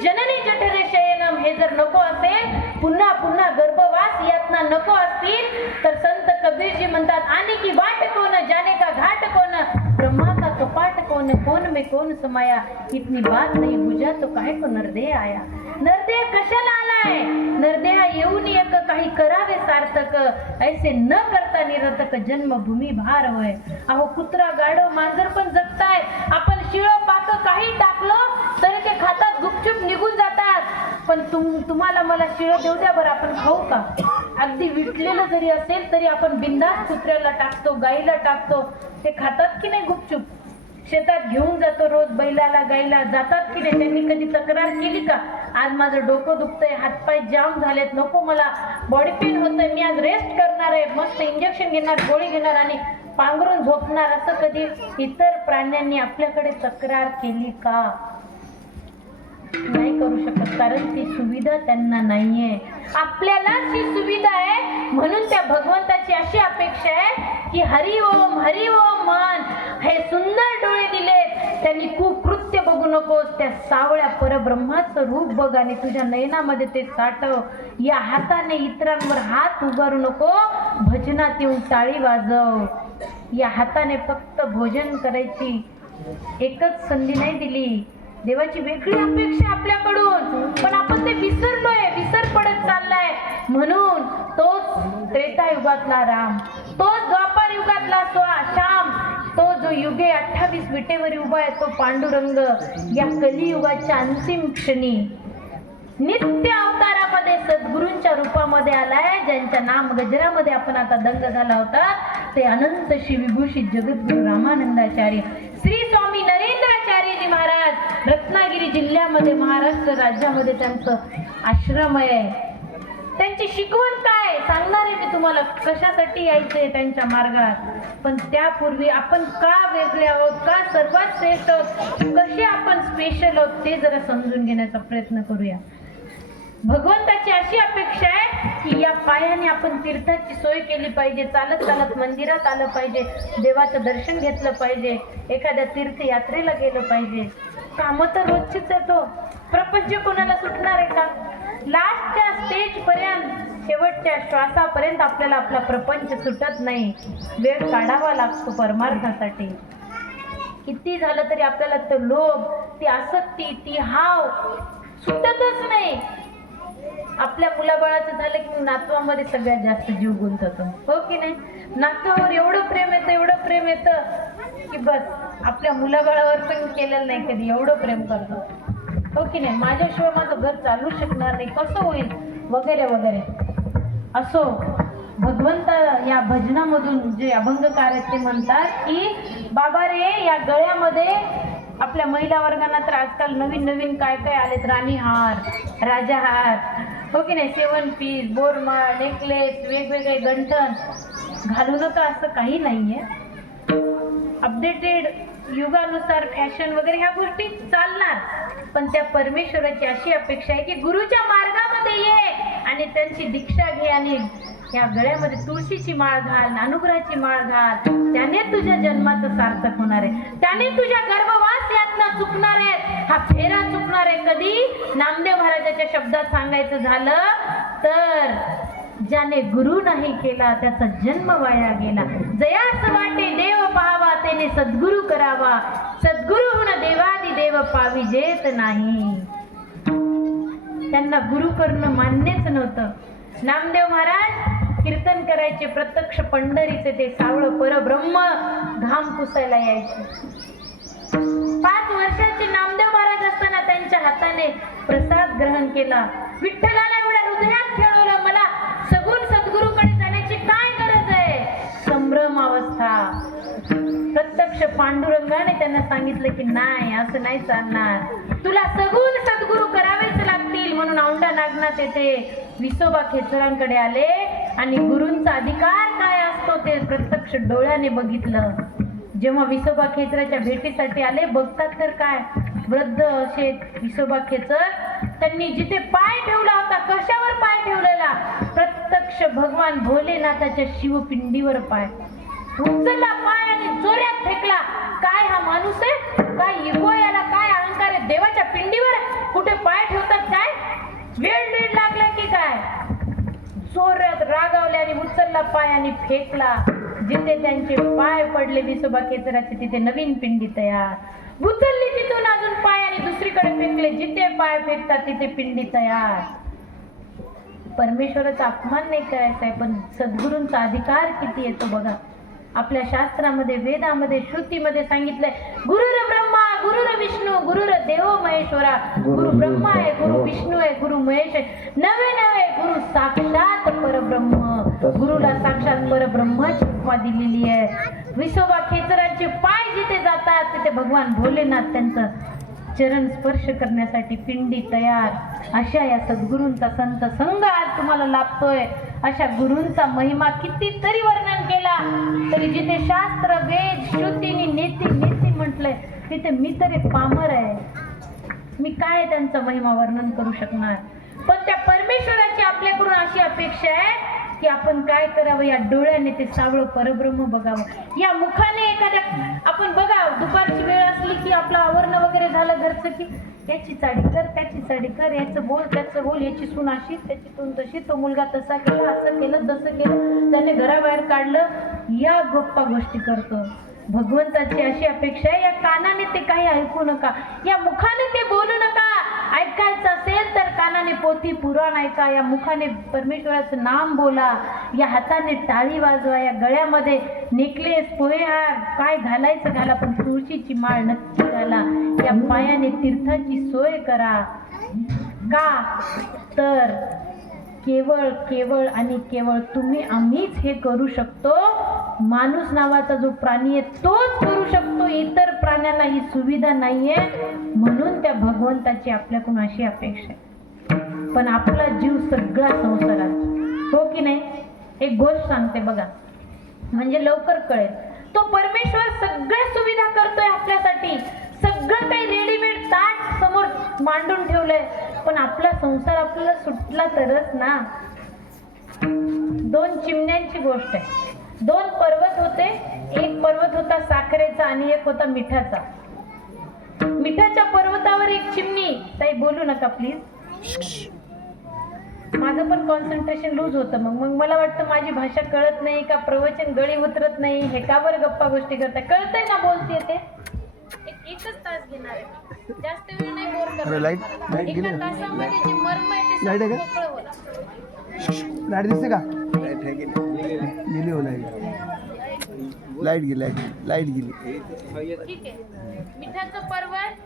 जननी जठरे शयनम हे जर नको असेल पुन्हा पुन्हा गर्भवास यातना नको असतील तर संत कबीरजी म्हणतात आणि की वाट कोण जाने का घाट कोण ब्रह्मा का कपाट कोण कोण में कोण समाया इतनी बात नाही बुजा तो काय को नरदेह आया? नरदेह कशाला आलाय? नरदेहा येऊन एक काही करावे सार्थक ऐसे न करता निरतक जन्मभूमी भार होय. अहो कुत्रा गाडो मांजर पण जगताय. आपण शिळ पाक काही टाकलं तरी ते खात गुपचूप निघून जातात. पण तुम तुम्हाला मला शिळ देऊ द्या बरं आपण खाऊ का? अगदी विटलेलं जरी असेल तरी आपण बिंदास कुत्र्याला टाकतो गाईला टाकतो. ते खातात की नाही गुपचूप? शेतात घेऊन जातो रोज बैलाला गाईला. जातात की नाही? त्यांनी कधी तक्रार केली का? आज माझं डोकं दुखतंय हातपाय जाम झालेत. नको मला. बॉडी पेन होतंय. मी आज रेस्ट करणार आहे. मस्त इंजेक्शन घेणार गोळी घेणार आणि पांघरून झोपणार. असं कधी इतर प्राण्यांनी आपल्याकडे तक्रार केली का? नाही करू शकत कारण ती सुविधा त्यांना नाही आहे आपल्यालाच ही सुविधा आहे. म्हणून त्या भगवंताची अशी अपेक्षा आहे की हरि ओम हरि ओम मन. हे सुंदर डोळे दिलेत. त्यांनी कुकृत्य बघू नकोस. त्या सावळ्या परब्रह्माचं रूप बघ आणि तुझ्या नयनामध्ये ते साठव या हाताने इतरांवर हात उभारू नको. भजनात येऊन टाळी वाजव. या हाताने फक्त भोजन करायची एकच संधी नाही दिली. देवाची वेगळी अपेक्षा आपल्याकडून. पण आपण ते विसरलोय विसर पडत चाललाय. म्हणून तोच त्रेता युगातला राम तोच द्वापार युगातला स्वा श्याम तो जो युगे अठ्ठावीस विटेवर उभा आहे तो पांडुरंग या कलियुगाच्या अंतिम क्षणी नित्य अवतारामध्ये सद्गुरूंच्या रूपामध्ये आलाय ज्यांच्या नाम गजरामध्ये आपण आता दंग झाला होता. ते अनंत श्री विभूषित जगद्गुरु रामानंदाचार्य. श्री स्वामी नरेंद्राचार्यजी महाराज रत्नागिरी जिल्ह्यामध्ये महाराष्ट्र राज्यामध्ये त्यांचं आश्रम आहे. त्यांची शिकवण काय सांगणार आहे मी तुम्हाला. कशासाठी यायचे त्यांच्या मार्गात? पण त्यापूर्वी आपण का वेगळे आहोत? का सर्वात श्रेष्ठ आहोत? कसे आपण स्पेशल आहोत? ते जरा समजून घेण्याचा प्रयत्न करूया. भगवंताची अशी अपेक्षा आहे की या पायाने आपण तीर्थाची सोय केली पाहिजे चालत चालत मंदिरात आलं पाहिजे देवाचं दर्शन घेतलं पाहिजे एखाद्या तीर्थयात्रेला गेलं पाहिजे. कामं तर रोजचीच येतो हो. प्रपंच कोणाला सुटणार आहे का? लास्टच्या स्टेज पर्यंत शेवटच्या श्वासापर्यंत आपल्याला आपला प्रपंच सुटत नाही. वेळ काढावा लागतो परमार्थासाठी. किती झालं तरी आपल्याला तो लोभ ती आसक्ती ती हाव सुटतच नाही. आपल्या मुलाबाळाचं झालं की मग नातवामध्ये सगळ्यात जास्त जीव गुंततो. हो की नाही? नातवावर एवढं प्रेम येतं एवढं प्रेम येतं की बस आपल्या मुलाबाळावर पण केलेलं नाही कधी एवढं प्रेम करतो. हो की नाही? माझ्याशिवाय माझं घर चालू शकणार नाही. कसं होईल? वगैरे वगैरे. असो भगवंत या भजनामधून जे अभंगकार आहेत ते म्हणतात की बाबा रे या गळ्यामध्ये आपल्या महिला वर्गांना तर आजकाल नवीन नवीन काय काय आलेत? राणीहार राजाहार हो की नाही सेवन पीस बोरमाळ नेकलेस वेगवेगळे गंठन. घालू नका असं काही नाहीये. अपडेटेड युगानुसार फॅशन वगैरे ह्या गोष्टी चालणार. पण त्या परमेश्वराची अशी अपेक्षा आहे की गुरुच्या मार्गामध्ये ये आणि त्यांची दीक्षा घे आणि या गळ्यामध्ये तुळशीची माळ घाल अनुग्रहाची माळ घाल. त्याने तुझ्या जन्माचं सार्थक होणार आहे. त्याने तुझ्या गर्भवास यातना चुकणार आहे. हा फेरा चुकणार आहे कधी? नामदेव महाराजाच्या शब्दात सांगायचं झालं तर ज्याने गुरु नाही केला त्याचा जन्म वाया गेला. जयास वाटे देव पाहावा त्याने सद्गुरु करावा. सद्गुरु होण देवादी देव पावी जेत नाही. त्यांना गुरु करणं मान्यच नव्हतं. नामदेव महाराज कीर्तन करायचे प्रत्यक्ष पंढरीचे ते सावळं परब्रह्म घाम पुसायला यायचे. वर्षाचे नामदेव महाराज असताना त्यांच्या हाताने प्रसाद ग्रहण केला. विठ्ठलाला एवढ्या हृदयात खेळवलं. मला सगुण सद्गुरूकडे जाण्याची काय गरज आहे? संभ्रम अवस्था. प्रत्यक्ष पांडुरंगाने त्यांना सांगितलं की नाही असं नाही चालणार. तुला सगुण सद्गुरू करावेच लागतील. म्हणून औंढा नागनाथ येथे विसोबा खेचरांकडे आले आणि गुरूंचा अधिकार काय असतो ते प्रत्यक्ष डोळ्याने बघितलं. जेव्हा विसोबा खेचराच्या भेटीसाठी आले बघतात तर काय? वृद्ध असे विसोबा खेचर त्यांनी जिथे पाय ठेवला होता कशावर पाय ठेवलेला? प्रत्यक्ष भगवान भोलेनाथाच्या शिवपिंडीवर पाय. उचलला पाय आणि चोऱ्यात फेकला. काय हा माणूस आहे? काय इगो याला? काय अहंकार आहे? देवाच्या पिंडीवर कुठे पाय ठेवतात काय? वेळ वेळ लागला की काय? चोऱ्यात रागावले आणि उचलला पाय आणि फेकला. जिथे त्यांचे पाय पडले विसोबा केसराचे तिथे नवीन पिंडी तयार. उचलली तिथून अजून पाय आणि दुसरीकडे फेकले. जिथे पाय फेकतात तिथे पिंडी तयार. परमेश्वराचा अपमान नाही करायचा आहे पण सद्गुरूंचा अधिकार किती येतो बघा. आपल्या शास्त्रामध्ये वेदामध्ये श्रुतीमध्ये सांगितलंय गुरुर गुरुर विष्णू गुरुर देव महेश्वरा गुरु ब्रह्मा आहे गुरु विष्णू आहे गुरु महेश नवे नवे गुरु साक्षात परब्रह्म गुरुला साक्षात परब्रह्माची उपमा दिलेली आहे विसोबा खेचरांचे पाय जिथे जातात तिथे भगवान भोलेनाथ त्यांचं चरण स्पर्श करण्यासाठी पिंडी तयार अशा या सद्गुरूंचा संत संघ आज तुम्हाला लाभतोय अशा गुरूंचा महिमा कितीतरी वर्णन केला तरी जिथे शास्त्र वेद श्रुतीनी नीती नीती म्हटलंय तिथे मी तरी पामर आहे. मी काय त्यांचं महिमा वर्णन करू शकणार? पण त्या परमेश्वराची आपल्याकडून अशी अपेक्षा आहे की आपण काय करावं? या डोळ्याने ते सावळं परब्रह्म बघावं. या मुखाने एखाद्या आपण बघा दुपारची वेळ असली की आपलं आवरणं वगैरे झालं घरचं की याची चाडी कर त्याची चाडी कर याचं बोल त्याचं बोल याची सून अशी त्याची सून तशी तो मुलगा तसा केला असं केलं तसं केलं त्याने घराबाहेर काढलं. या गप्पा गोष्टी करतो. भगवंताची अशी अपेक्षा आहे. या कानाने ते काही ऐकू नका. या मुखाने ते बोलू नका. ऐकायचं असेल तर कानाने पोथी पुराण ऐका. या मुखाने परमेश्वराचं नाम बोला. या हाताने टाळी वाजवा. या गळ्यामध्ये नेकलेस पोहेहार काय घालायचं घाला पण तुळशीची माळ नक्की घाला. या पायाने तीर्थाची सोय करा. का? तर केवळ केवळ आणि केवळ तुम्ही आम्हीच हे करू शकतो. माणूस नावाचा जो प्राणी आहे तोच करू शकतो. इतर प्राण्याला ही सुविधा नाहीये. म्हणून त्या भगवंताची आपल्याकडून अशी अपेक्षा आहे. पण आपला जीव सगळा संसारात. हो की नाही? एक गोष्ट सांगते बघा. म्हणजे लवकर कळेल. तो परमेश्वर सगळ्या सुविधा करतोय आपल्यासाठी. सगळं काही रेडीमेड ताट समोर मांडून ठेवलंय. पण आपला संसार आपल्याला सुटला तरच ना. दोन चिमण्यांची गोष्ट आहे. दोन पर्वत होते. एक पर्वत होता साखरेचा आणि एक होता मिठाचा. मिठाच्या पर्वतावर एक चिमणी. ताई बोलू नका प्लीज माझं पण कॉन्सन्ट्रेशन लूज होतं मग. मग मला वाटतं माझी भाषा कळत नाही का? प्रवचन गळी उतरत नाही. हे का बरं गप्पा गोष्टी करताय? कळतंय ना बोलते ते? एक एकच तास घेणार आहे. जास्त वेळ नाही बोर करणार. एका? तासामध्ये जे मर्म आहे ते सगळं का? मोकळं होणार. लाइट दिसते का? गेली हो लाइट. लाइट गेली लाइट गेली ठीक आहे. मिठाचं पर्वत